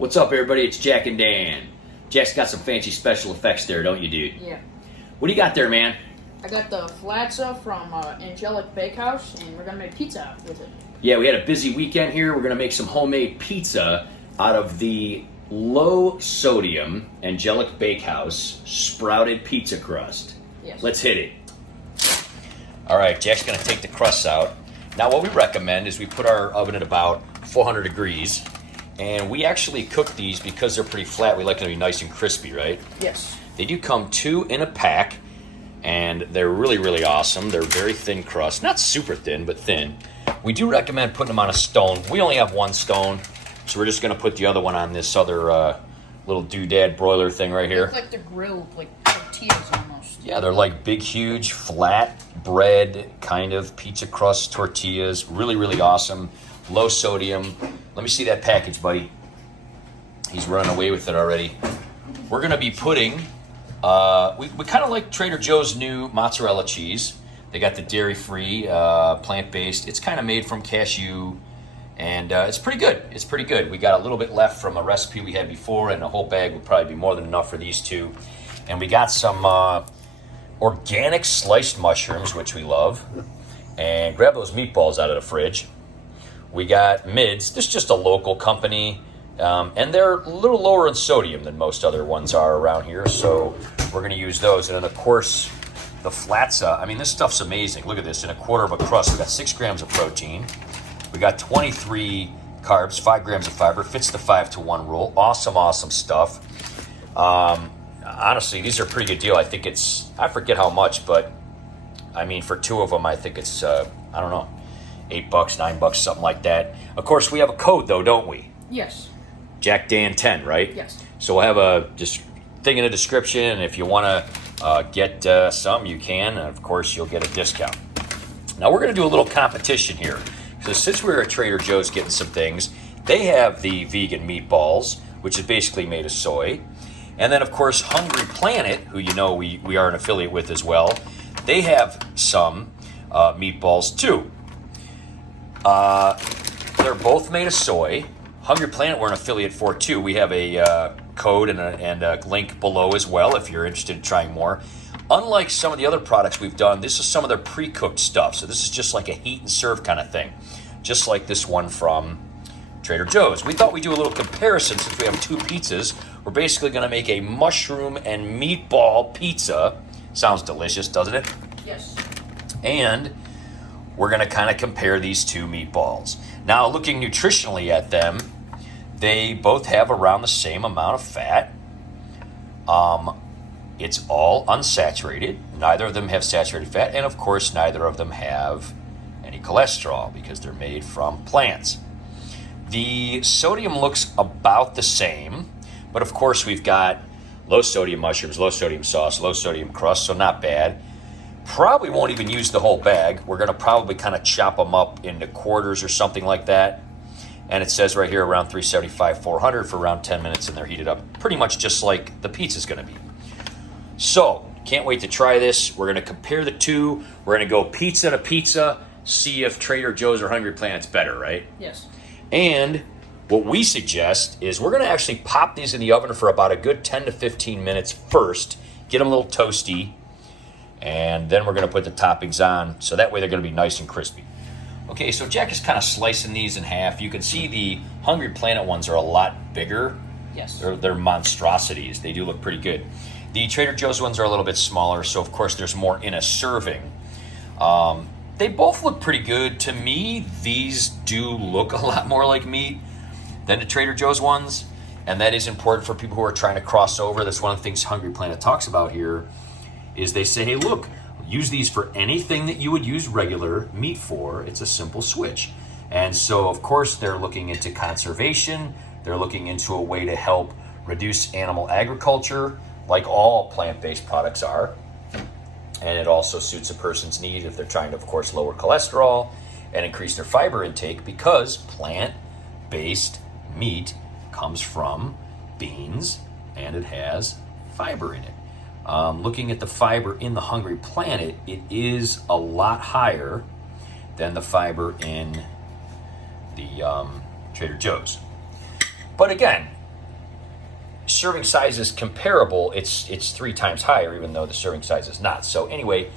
What's up, everybody? It's Jack and Dan. Jack's got some fancy special effects there, don't you, dude? Yeah. What do you got there, man? I got the flatza from Angelic Bakehouse, and we're gonna make pizza with it. Yeah, we had a busy weekend here. We're gonna make some homemade pizza out of the low-sodium Angelic Bakehouse sprouted pizza crust. Yes. Let's hit it. All right, Jack's gonna take the crusts out. Now, what we recommend is we put our oven at about 400 degrees, and we actually cook these because they're pretty flat. We like them to be nice and crispy, right? Yes. They do come 2 in a pack, and they're really, really awesome. They're very thin crust, not super thin, but thin. We do recommend putting them on a stone. We only have one stone, so we're just gonna put the other one on this other little doodad broiler thing right here. It's like the grilled, like tortillas almost. Yeah, they're like big, huge, flat bread kind of pizza crust tortillas. Really, really awesome. Low sodium. Let me see that package, buddy. He's running away with it already. We're gonna be putting, we kind of like Trader Joe's new mozzarella cheese. They got the dairy-free, plant-based. It's kind of made from cashew, and it's pretty good. It's pretty good. We got a little bit left from a recipe we had before, and a whole bag would probably be more than enough for these two. And we got some organic sliced mushrooms, which we love. And grab those meatballs out of the fridge. We got Mids. This is just a local company. And they're a little lower in sodium than most other ones are around here. So we're going to use those. And then, of course, the flatza. I mean, this stuff's amazing. Look at this. In a quarter of a crust, we got 6 grams of protein. We got 23 carbs, 5 grams of fiber. Fits the 5-to-1 rule. Awesome, awesome stuff. Honestly, these are a pretty good deal. I think it's, I forget how much, but I mean, for 2 of them, I think it's, I don't know, $8, $9, something like that. Of course, we have a code, though, don't we? Yes. Jack Dan 10, right? Yes. So we'll have a just thing in the description, and if you want to get some, you can. And of course, you'll get a discount. Now, we're going to do a little competition here. So since we're at Trader Joe's getting some things, they have the vegan meatballs, which is basically made of soy. And then, of course, Hungry Planet, who you know we are an affiliate with as well, they have some meatballs too. They're both made of soy. Hungry Planet, we're an affiliate for too. We have a code and a link below as well if you're interested in trying more. Unlike some of the other products we've done, this is some of their pre-cooked stuff. So this is just like a heat and serve kind of thing. Just like this one from Trader Joe's. We thought we'd do a little comparison since we have 2 pizzas. We're basically going to make a mushroom and meatball pizza. Sounds delicious, doesn't it? Yes. And we're going to kind of compare these 2 meatballs. Now, looking nutritionally at them, they both have around the same amount of fat. It's all unsaturated. Neither of them have saturated fat. And, of course, neither of them have any cholesterol because they're made from plants. The sodium looks about the same. But, of course, we've got low-sodium mushrooms, low-sodium sauce, low-sodium crust, so not bad. Probably won't even use the whole bag. We're going to probably kind of chop them up into quarters or something like that. And it says right here around 375, 400 for around 10 minutes, and they're heated up pretty much just like the pizza's going to be. So, can't wait to try this. We're going to compare the 2. We're going to go pizza to pizza, see if Trader Joe's or Hungry Planet's better, right? Yes. And what we suggest is we're going to actually pop these in the oven for about a good 10 to 15 minutes first, get them a little toasty, and then we're going to put the toppings on, so that way they're going to be nice and crispy. Okay, so Jack is kind of slicing these in half. You can see the Hungry Planet ones are a lot bigger. Yes. They're monstrosities. They do look pretty good. The Trader Joe's ones are a little bit smaller, so of course there's more in a serving. They both look pretty good. To me, these do look a lot more like meat than the Trader Joe's ones, and that is important for people who are trying to cross over. That's one of the things Hungry Planet talks about here, is they say, hey, look, use these for anything that you would use regular meat for. It's a simple switch. And so, of course, they're looking into conservation. They're looking into a way to help reduce animal agriculture, like all plant-based products are. And it also suits a person's need if they're trying to, of course, lower cholesterol and increase their fiber intake, because plant-based meat comes from beans and it has fiber in it. Looking at the fiber in the Hungry Planet, it is a lot higher than the fiber in the Trader Joe's. But again, serving size is comparable, it's 3 times higher, even though the serving size is not. So anyway,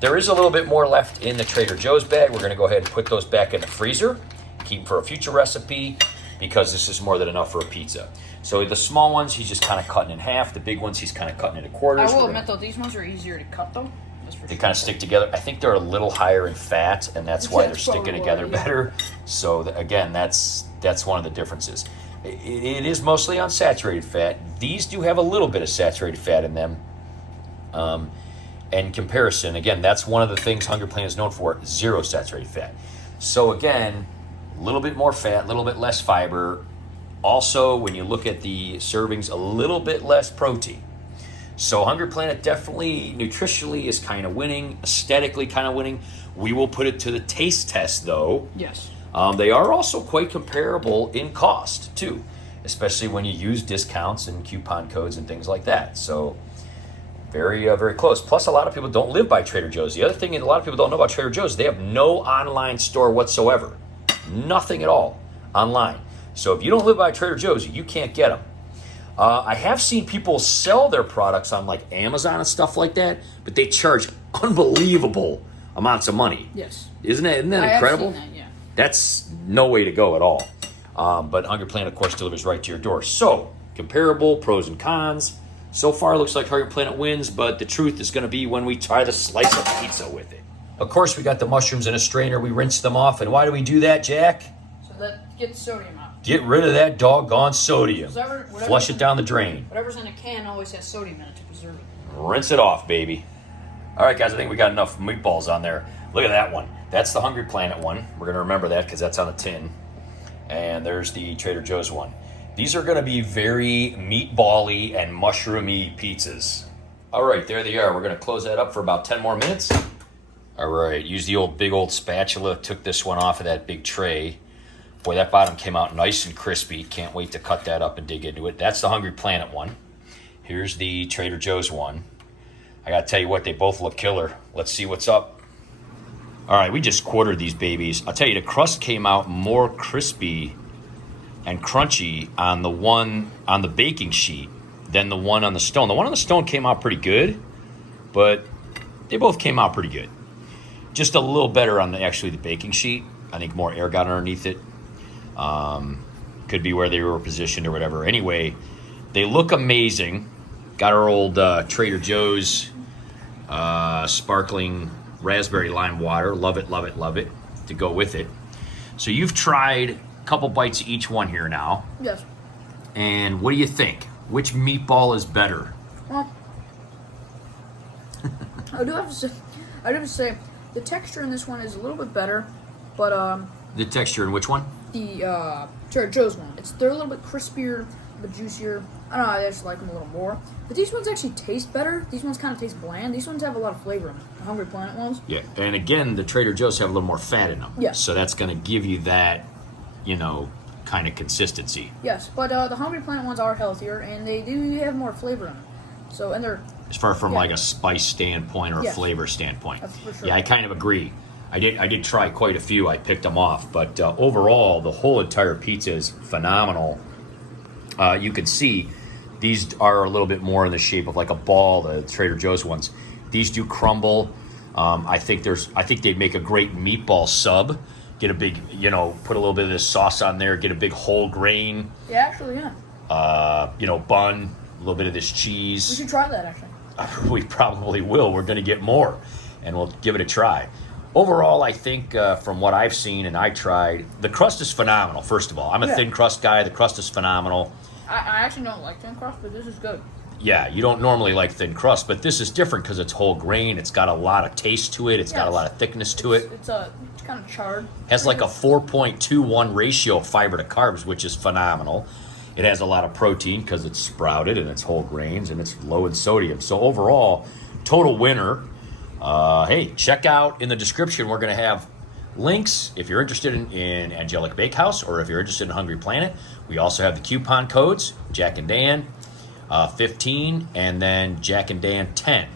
there is a little bit more left in the Trader Joe's bag. We're going to go ahead and put those back in the freezer, keep them for a future recipe, because this is more than enough for a pizza. So the small ones, he's just kind of cutting in half. The big ones, he's kind of cutting into quarters. I will admit, though, these ones are easier to cut, though. They kind of stick together. I think they're a little higher in fat, and that's why they're sticking together better. So again, that's one of the differences. It is mostly unsaturated fat. These do have a little bit of saturated fat in them. In comparison, again, that's one of the things Hungry Planet is known for, 0 saturated fat. So again, a little bit more fat, a little bit less fiber. Also, when you look at the servings, a little bit less protein. So Hungry Planet definitely nutritionally is kind of winning, aesthetically kind of winning. We will put it to the taste test, though. Yes. They are also quite comparable in cost, too, especially when you use discounts and coupon codes and things like that. So very, very close. Plus, a lot of people don't live by Trader Joe's. The other thing that a lot of people don't know about Trader Joe's, they have no online store whatsoever. Nothing at all online. So if you don't live by Trader Joe's, you can't get them. I have seen people sell their products on like Amazon and stuff like that, but they charge unbelievable amounts of money. Yes. Isn't that incredible? I've seen that, yeah. That's no way to go at all. But Hungry Planet, of course, delivers right to your door. So, comparable, pros and cons. So far, it looks like Hungry Planet wins, but the truth is going to be when we try to slice a pizza with it. Of course, we got the mushrooms in a strainer. We rinse them off. And why do we do that, Jack? So that gets sodium out. Get rid of that doggone sodium. Flush it down the drain. Whatever's in a can always has sodium in it to preserve it. Rinse it off, baby. All right, guys, I think we got enough meatballs on there. Look at that one. That's the Hungry Planet one. We're going to remember that because that's on the tin. And there's the Trader Joe's one. These are going to be very meatball-y and mushroomy pizzas. All right, there they are. We're going to close that up for about 10 more minutes. All right, use the big old spatula. Took this one off of that big tray. Boy, that bottom came out nice and crispy. Can't wait to cut that up and dig into it. That's the Hungry Planet one. Here's the Trader Joe's one. I got to tell you what, they both look killer. Let's see what's up. All right, we just quartered these babies. I'll tell you, the crust came out more crispy and crunchy on the one on the baking sheet than the one on the stone. The one on the stone came out pretty good, but they both came out pretty good. Just a little better on the baking sheet. I think more air got underneath it. Could be where they were positioned or whatever. Anyway, they look amazing. Got our old Trader Joe's sparkling raspberry lime water. Love it, love it, love it to go with it. So you've tried a couple bites of each one here now. Yes. And what do you think? Which meatball is better? Well, I do have to say, the texture in this one is a little bit better, but The texture in which one? the Trader Joe's one. They're a little bit crispier, a bit juicier. I don't know, I just like them a little more. But these ones actually taste better. These ones kind of taste bland. These ones have a lot of flavor in them. The Hungry Planet ones. Yeah, and again, the Trader Joe's have a little more fat in them. Yeah. So that's going to give you that, kind of consistency. Yes, but the Hungry Planet ones are healthier, and they do have more flavor in them. So, and they're... As far from like a spice standpoint or a flavor standpoint. That's for sure. Yeah, I kind of agree. I did try quite a few. I picked them off, but overall, the whole entire pizza is phenomenal. You can see these are a little bit more in the shape of like a ball. The Trader Joe's ones, these do crumble. I think they'd make a great meatball sub. Get a big, put a little bit of this sauce on there. Get a big whole grain. Yeah, actually, yeah. Bun. A little bit of this cheese. We should try that, actually. We probably will. We're going to get more, and we'll give it a try. Overall, I think from what I've seen and I tried, the crust is phenomenal, first of all. I'm a thin crust guy. The crust is phenomenal. I actually don't like thin crust, but this is good. Yeah, you don't normally like thin crust, but this is different because it's whole grain. It's got a lot of taste to it. It's got a lot of thickness to it. It's kind of charred. Has like a 4.21 ratio of fiber to carbs, which is phenomenal. It has a lot of protein because it's sprouted and it's whole grains and it's low in sodium. So overall, total winner. Hey, check out in the description. We're going to have links if you're interested in Angelic Bakehouse or if you're interested in Hungry Planet. We also have the coupon codes, Jack and Dan 15 and then Jack and Dan 10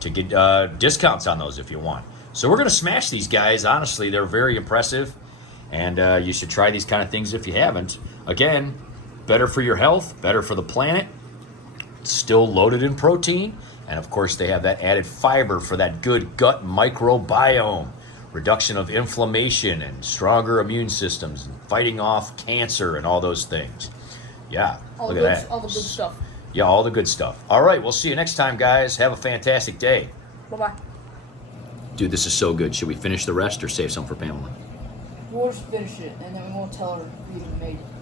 to get discounts on those if you want. So we're going to smash these guys. Honestly, they're very impressive. And you should try these kind of things if you haven't. Again, better for your health, better for the planet. It's still loaded in protein. And of course, they have that added fiber for that good gut microbiome, reduction of inflammation and stronger immune systems, and fighting off cancer and all those things. Yeah, look at that. All the good stuff. Yeah, all the good stuff. All right, we'll see you next time, guys. Have a fantastic day. Bye-bye. Dude, this is so good. Should we finish the rest or save some for Pamela? We'll just finish it, and then we won't tell her we even made it.